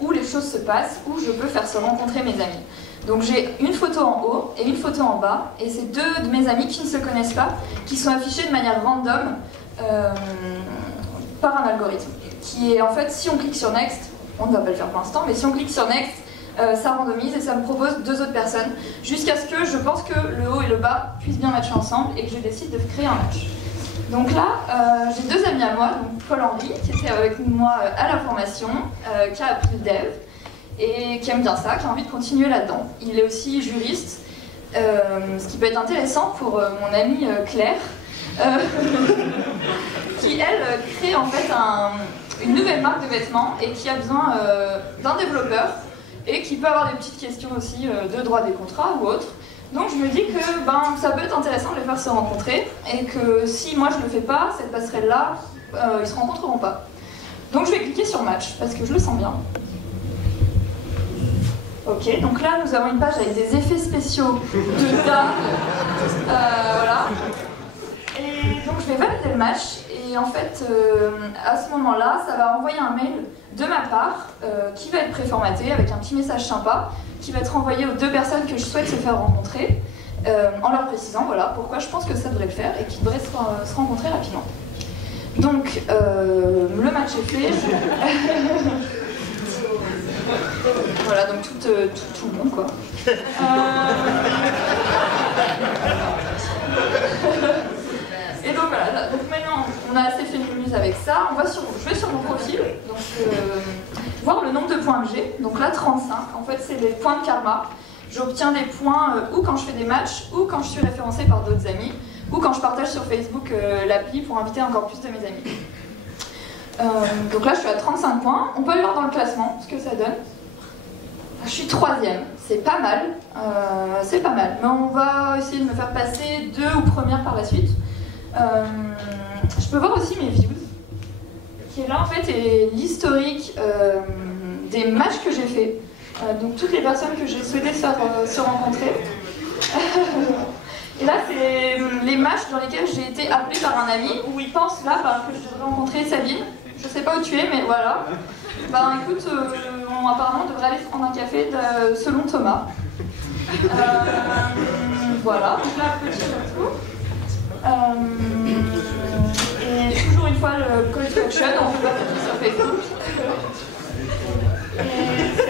où les choses se passent, où je peux faire se rencontrer mes amis. Donc j'ai une photo en haut et une photo en bas, et c'est deux de mes amis qui ne se connaissent pas, qui sont affichés de manière random par un algorithme. Qui est en fait, si on clique sur Next, on ne va pas le faire pour l'instant, mais si on clique sur Next, ça randomise et ça me propose deux autres personnes, jusqu'à ce que je pense que le haut et le bas puissent bien matcher ensemble et que je décide de créer un match. Donc là, j'ai deux amis à moi, donc Paul-Henri, qui était avec moi à la formation, qui a appris le dev, et qui aime bien ça, qui a envie de continuer là-dedans. Il est aussi juriste, ce qui peut être intéressant pour mon amie Claire, qui, elle, crée en fait une nouvelle marque de vêtements et qui a besoin d'un développeur, et qui peut avoir des petites questions aussi de droit des contrats ou autres. Donc je me dis que ça peut être intéressant de les faire se rencontrer, et que si moi je ne le fais pas, cette passerelle-là, ils ne se rencontreront pas. Donc je vais cliquer sur Match, parce que je le sens bien. Ok, donc là nous avons une page avec des effets spéciaux de dame. Voilà. Et donc je vais valider le match, et en fait, à ce moment-là, ça va envoyer un mail de ma part, qui va être préformaté avec un petit message sympa, qui va être envoyé aux deux personnes que je souhaite se faire rencontrer, en leur précisant voilà, pourquoi je pense que ça devrait le faire et qu'ils devraient se rencontrer rapidement. Donc, le match est fait. Voilà, donc tout bon, quoi. Et donc voilà, donc maintenant on a assez fait une mise avec ça. Je vais sur mon profil, donc voir le nombre de points que j'ai. Donc là 35, en fait c'est des points de karma. J'obtiens des points ou quand je fais des matchs, ou quand je suis référencée par d'autres amis, ou quand je partage sur Facebook l'appli pour inviter encore plus de mes amis. Donc là je suis à 35 points. On peut aller voir dans le classement ce que ça donne. Je suis 3e, c'est pas mal, mais on va essayer de me faire passer 2 ou première par la suite. Je peux voir aussi mes views, qui est là en fait, et l'historique des matchs que j'ai fait. Donc toutes les personnes que j'ai souhaité se rencontrer. Et là c'est les matchs dans lesquels j'ai été appelée par un ami, où il pense là que je devrais rencontrer Sabine. Je sais pas où tu es, mais voilà. Écoute, apparemment on devrait aller se prendre un café selon Thomas. Voilà, donc là petit retour. Et toujours une fois le call to action, on peut pas cliquer sur Facebook.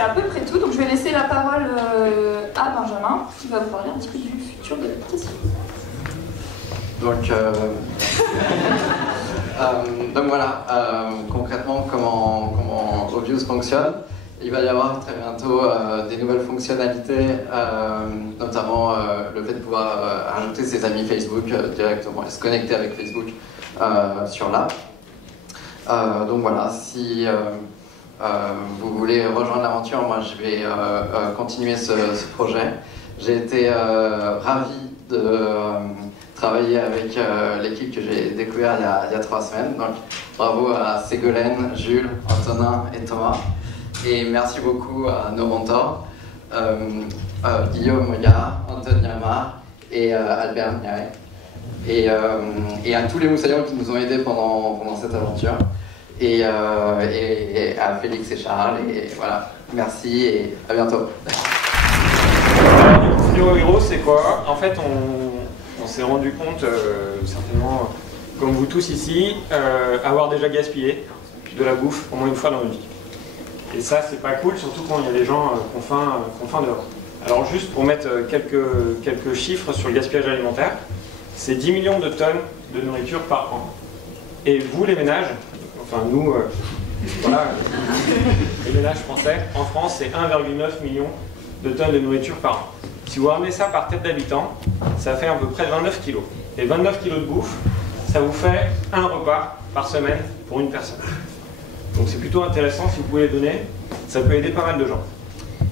à peu près tout. Donc je vais laisser la parole à Benjamin, qui va vous parler un petit peu du futur de l'adaptation. Donc voilà, concrètement comment Obvious fonctionne. Il va y avoir très bientôt des nouvelles fonctionnalités, notamment le fait de pouvoir ajouter ses amis Facebook directement et se connecter avec Facebook sur l'app. Donc voilà, si vous voulez rejoindre l'aventure, moi je vais continuer ce projet. J'ai été ravi de travailler avec l'équipe que j'ai découvert il y a 3 semaines. Donc bravo à Ségolène, Jules, Antonin et Thomas. Et merci beaucoup à nos mentors, Guillaume Moya, Anthony Amar et Albert Niaret. Et à tous les moussaillons qui nous ont aidés pendant cette aventure. Et à Félix et Charles. Et voilà, merci et à bientôt. Frigo Hero, c'est quoi? En fait, on s'est rendu compte, certainement, comme vous tous ici, avoir déjà gaspillé de la bouffe au moins une fois dans notre vie. Et ça, c'est pas cool, surtout quand il y a des gens qui ont faim dehors. Alors juste pour mettre quelques chiffres sur le gaspillage alimentaire, c'est 10 millions de tonnes de nourriture par an. Et vous, les ménages, enfin nous, voilà, les ménages français, en France, c'est 1,9 million de tonnes de nourriture par an. Si vous ramenez ça par tête d'habitant, ça fait à peu près 29 kilos. Et 29 kilos de bouffe, ça vous fait un repas par semaine pour une personne. Donc c'est plutôt intéressant, si vous pouvez les donner, ça peut aider pas mal de gens.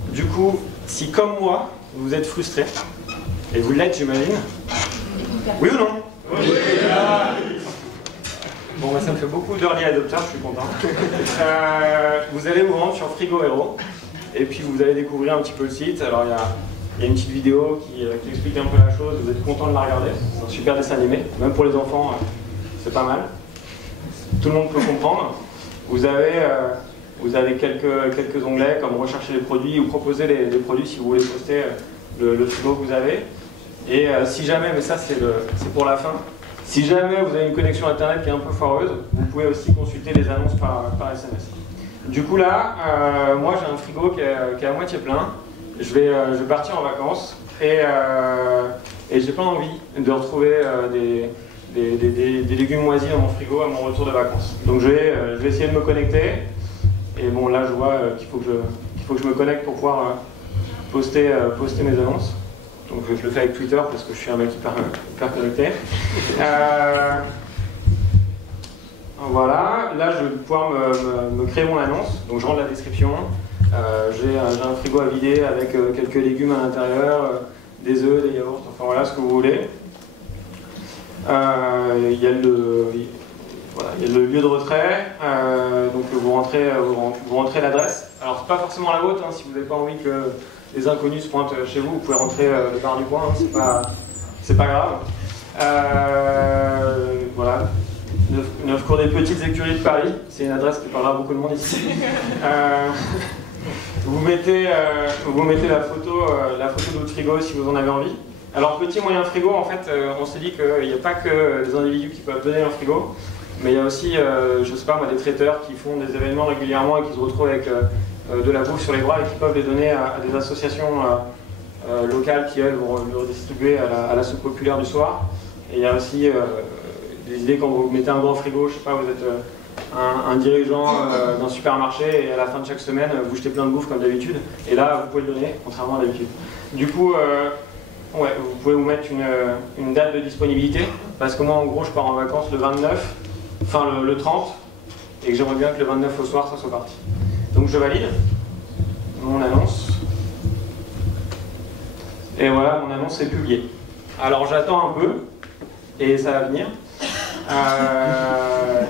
Du coup, si comme moi, vous êtes frustré, et vous l'êtes j'imagine, oui ou non? Oui. Bon, bah, ça me fait beaucoup d'early adopters, je suis content. Vous allez vous rendre sur Frigo Hero, et puis vous allez découvrir un petit peu le site. Alors il y a une petite vidéo qui explique un peu la chose, vous êtes content de la regarder, c'est un super dessin animé, même pour les enfants, c'est pas mal. Tout le monde peut comprendre. Vous avez quelques onglets comme rechercher les produits ou proposer les produits si vous voulez poster le frigo que vous avez. Et si jamais, mais ça c'est pour la fin, si jamais vous avez une connexion internet qui est un peu foireuse, vous pouvez aussi consulter les annonces par SMS. Du coup là, moi j'ai un frigo qui est à moitié plein, je vais partir en vacances et j'ai pas envie de retrouver des légumes moisis dans mon frigo à mon retour de vacances. Donc je vais essayer de me connecter. Et bon là je vois qu'il faut que je me connecte pour pouvoir poster mes annonces. Donc je le fais avec Twitter parce que je suis un mec hyper connecté. Voilà, là je vais pouvoir me créer mon annonce. Donc je rentre la description. J'ai un frigo à vider avec quelques légumes à l'intérieur, des œufs, des yaourts, enfin voilà ce que vous voulez. Il y a le lieu de retrait, donc vous rentrez l'adresse. Alors c'est pas forcément la vôtre, hein, si vous n'avez pas envie que les inconnus se pointent chez vous, vous pouvez rentrer le bar du coin, hein, c'est pas grave. Voilà, 9 cours des Petites Écuries de Paris, c'est une adresse qui parlera à beaucoup de monde ici. Vous mettez la photo de votre frigo si vous en avez envie. Alors petit moyen frigo, en fait, on s'est dit qu'il n'y a pas que les individus qui peuvent donner leur frigo, mais il y a aussi, je sais pas moi, des traiteurs qui font des événements régulièrement et qui se retrouvent avec de la bouffe sur les bras et qui peuvent les donner à des associations locales qui, elles, vont le redistribuer à la soupe populaire du soir. Et il y a aussi des idées quand vous mettez un grand frigo, je sais pas, vous êtes un dirigeant d'un supermarché et à la fin de chaque semaine, vous jetez plein de bouffe comme d'habitude, et là, vous pouvez le donner, contrairement à d'habitude. Du coup, ouais, vous pouvez vous mettre une date de disponibilité, parce que moi, en gros, je pars en vacances le 29, enfin le 30, et que j'aimerais bien que le 29 au soir, ça soit parti. Donc je valide mon annonce, et voilà, mon annonce est publiée. Alors j'attends un peu, et ça va venir.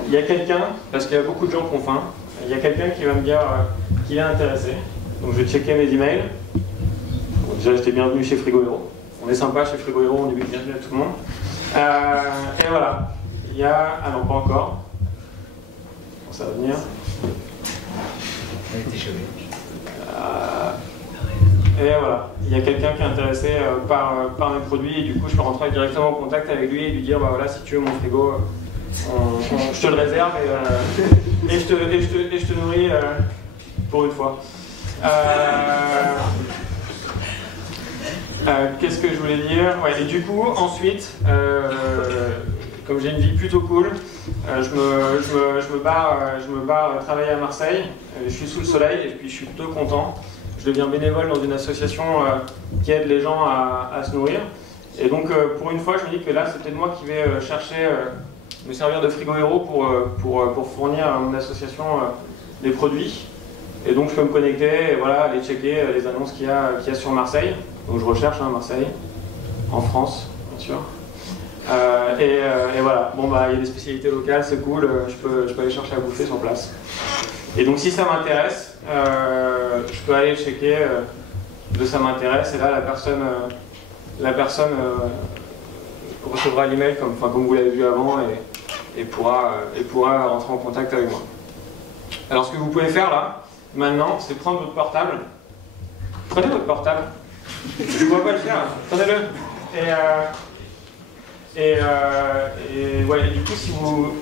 Il y a quelqu'un, parce qu'il y a beaucoup de gens qui ont faim, il y a quelqu'un qui va me dire qu'il est intéressé. Donc je vais checker mes emails. Bon, déjà, j'étais bienvenu chez Frigo Hero. On est sympa chez Frigo Hero, on est bienvenu à tout le monde. Et voilà, il y a... Ah non, pas encore. Bon, ça va venir. Et voilà, il y a quelqu'un qui est intéressé par mes produits et du coup je peux rentrer directement en contact avec lui et lui dire bah voilà, si tu veux mon frigo, je te le réserve et je te nourris pour une fois. Qu'est-ce que je voulais dire? Ouais, et du coup, ensuite, comme j'ai une vie plutôt cool, je me barre travailler à Marseille. Je suis sous le soleil et puis je suis plutôt content. Je deviens bénévole dans une association qui aide les gens à se nourrir. Et donc, pour une fois, je me dis que là, c'est peut-être moi qui vais chercher, me servir de frigo héros pour fournir à mon association des produits. Et donc, je peux me connecter et voilà, aller checker les annonces qu'il y a sur Marseille. Donc, je recherche Marseille, en France, bien sûr. Et voilà, bon bah il y a des spécialités locales, c'est cool, je peux aller chercher à bouffer sur place. Et donc si ça m'intéresse, je peux aller checker de ça m'intéresse, et là la personne recevra l'email comme vous l'avez vu avant et pourra rentrer en contact avec moi. Alors ce que vous pouvez faire là, maintenant, c'est prendre votre portable. Prenez votre portable. Je ne vois pas le faire, prenez-le. Et ouais, du coup, si vous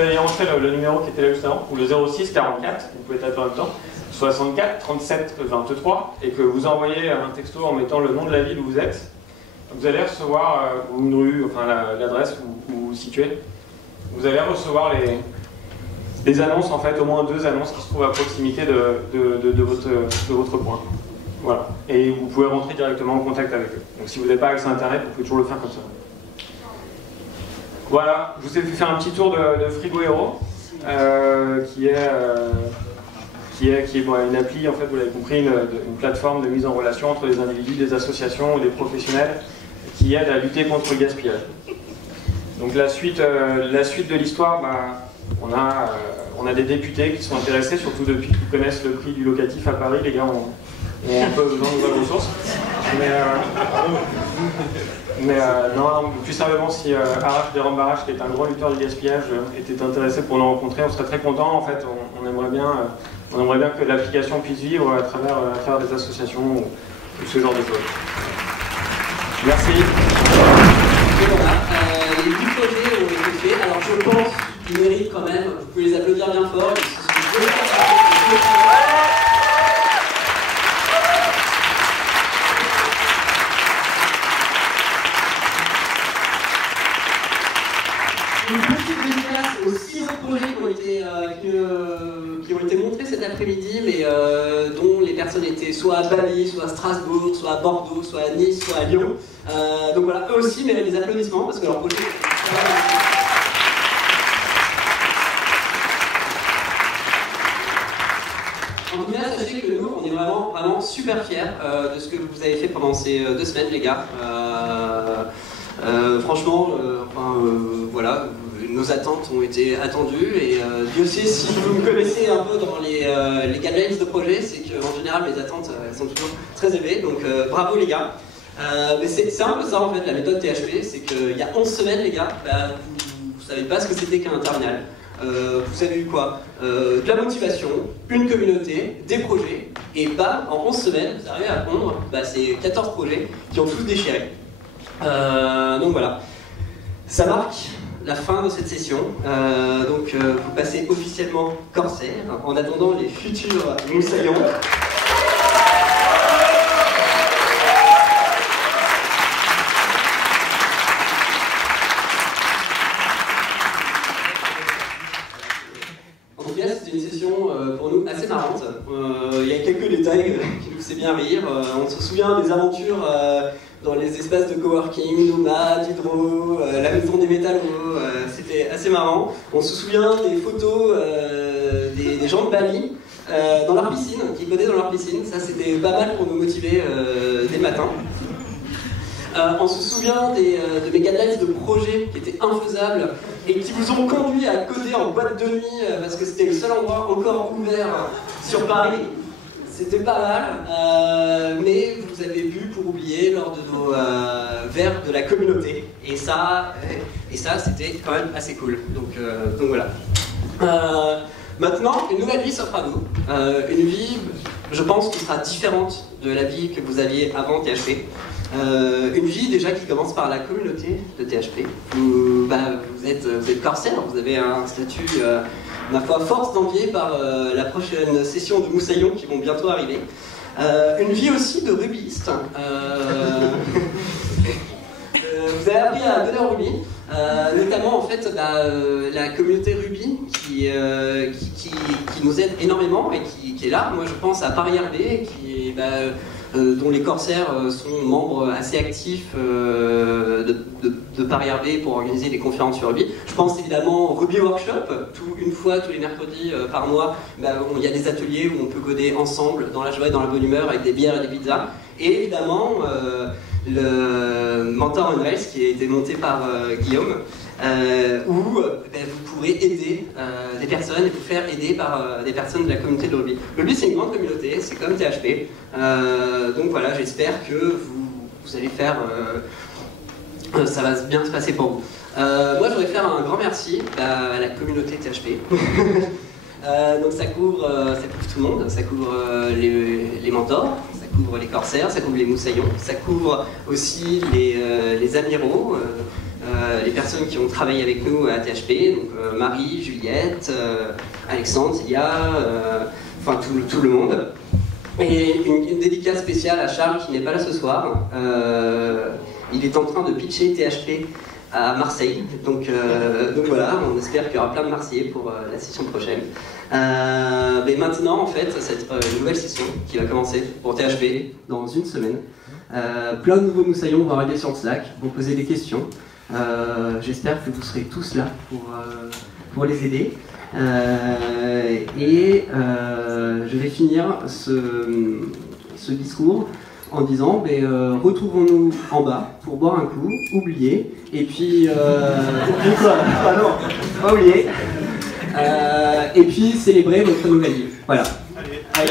avez rentré le numéro qui était là juste avant, ou le 06 44, vous pouvez taper en même temps, 64 37 23, et que vous envoyez un texto en mettant le nom de la ville où vous êtes, vous allez recevoir, ou une rue, enfin l'adresse où vous vous situez, vous allez recevoir des annonces, en fait, au moins 2 annonces qui se trouvent à proximité de votre point. Voilà. Et vous pouvez rentrer directement en contact avec eux. Donc si vous n'avez pas accès à Internet, vous pouvez toujours le faire comme ça. Voilà, je vous ai fait faire un petit tour de Frigo Héros, qui est une appli, en fait, vous l'avez compris, une plateforme de mise en relation entre les individus, des associations ou des professionnels qui aident à lutter contre le gaspillage. Donc la suite de l'histoire, on a des députés qui sont intéressés, surtout depuis qu'ils connaissent le prix du locatif à Paris. Les gars ont un peu besoin de nouvelles ressources. Mais non, plus sérieusement, si Arash Derambarash, qui est un grand lutteur du gaspillage, était intéressé pour nous rencontrer, on serait très content. En fait, on aimerait bien que l'application puisse vivre à travers des associations ou ce genre de choses. Merci. Et voilà, les 10 projets ont été faits. Alors je pense qu'ils méritent quand même, vous pouvez les applaudir bien fort. Une petite dédicace aux 6 autres projets qui ont été montrés cet après-midi, mais dont les personnes étaient soit à Bali, soit à Strasbourg, soit à Bordeaux, soit à Nice, soit à Lyon. Donc voilà, eux aussi méritent des applaudissements parce que leur projet... En tout cas, sachez que nous, on est vraiment super fiers de ce que vous avez fait pendant ces 2 semaines, les gars. Franchement, voilà, nos attentes ont été attendues et Dieu sait si vous me connaissez un peu dans les guidelines de projet, c'est qu'en général mes attentes elles sont toujours très élevées, donc bravo les gars. Mais c'est un peu ça en fait la méthode THP, c'est qu'il y a 11 semaines les gars, vous savez pas ce que c'était qu'un terminal. Vous avez eu quoi? De la motivation, une communauté, des projets, et bam, en 11 semaines, vous arrivez à pondre ces 14 projets qui ont tous déchiré. Donc voilà, ça marque la fin de cette session. Donc vous passez officiellement Corsair en attendant les futurs moussaillons. En tout cas, c'était une session pour nous assez marrante. Il y a quelques détails qui nous faisaient bien rire. On se souvient des aventures dans les espaces de coworking, Nomad, Hydro, la maison des métallos, c'était assez marrant. On se souvient des photos des gens de Bali dans leur piscine, qui codaient dans leur piscine, ça c'était pas mal pour nous motiver dès le matin. On se souvient de mes guidelines de projets qui étaient infaisables et qui vous ont conduit à coder en boîte de nuit parce que c'était le seul endroit encore ouvert sur Paris. C'était pas mal, mais vous avez bu pour oublier lors de nos verres de la communauté. Et ça c'était quand même assez cool. Donc voilà. Maintenant, une nouvelle vie s'offre à vous. Une vie, je pense, qui sera différente de la vie que vous aviez avant THP. Une vie déjà qui commence par la communauté de THP. Vous êtes Corsair, vous avez un statut ma foi, force d'envier par la prochaine session de moussaillons qui vont bientôt arriver. Une vie aussi de rugbyiste. Vous avez appris à donner Ruby, notamment en fait la communauté Ruby qui nous aide énormément et qui est là. Moi je pense à Paris RB dont les corsaires sont membres assez actifs de Paris RB pour organiser des conférences sur Ruby. Je pense évidemment au Ruby Workshop, une fois tous les mercredis par mois, il y a des ateliers où on peut coder ensemble dans la joie et dans la bonne humeur avec des bières et des pizzas. Et évidemment le Mentor on Rails qui a été monté par Guillaume, où vous pourrez aider des personnes et vous faire aider par des personnes de la communauté de Ruby. Ruby c'est une grande communauté, c'est comme THP, donc voilà, j'espère que vous allez faire, ça va bien se passer pour vous. Moi je voudrais faire un grand merci à la communauté THP. Donc ça couvre tout le monde, ça couvre les mentors, ça couvre les corsaires, ça couvre les moussaillons, ça couvre aussi les amiraux, les personnes qui ont travaillé avec nous à THP, donc Marie, Juliette, Alexandre, Tia, enfin tout le monde. Et une dédicace spéciale à Charles qui n'est pas là ce soir. Il est en train de pitcher THP à Marseille, donc voilà, on espère qu'il y aura plein de Marseillais pour la session prochaine. Mais maintenant, en fait, c'est une nouvelle session qui va commencer pour THP dans une semaine. Plein de nouveaux moussaillons vont arriver sur le Slack, vont poser des questions. J'espère que vous serez tous là pour les aider. Je vais finir ce discours en disant retrouvons-nous en bas pour boire un coup, oublier, et puis oublier quoi? Ah non, pas oublier, et puis célébrer votre nouvelle vie. Voilà. Allez.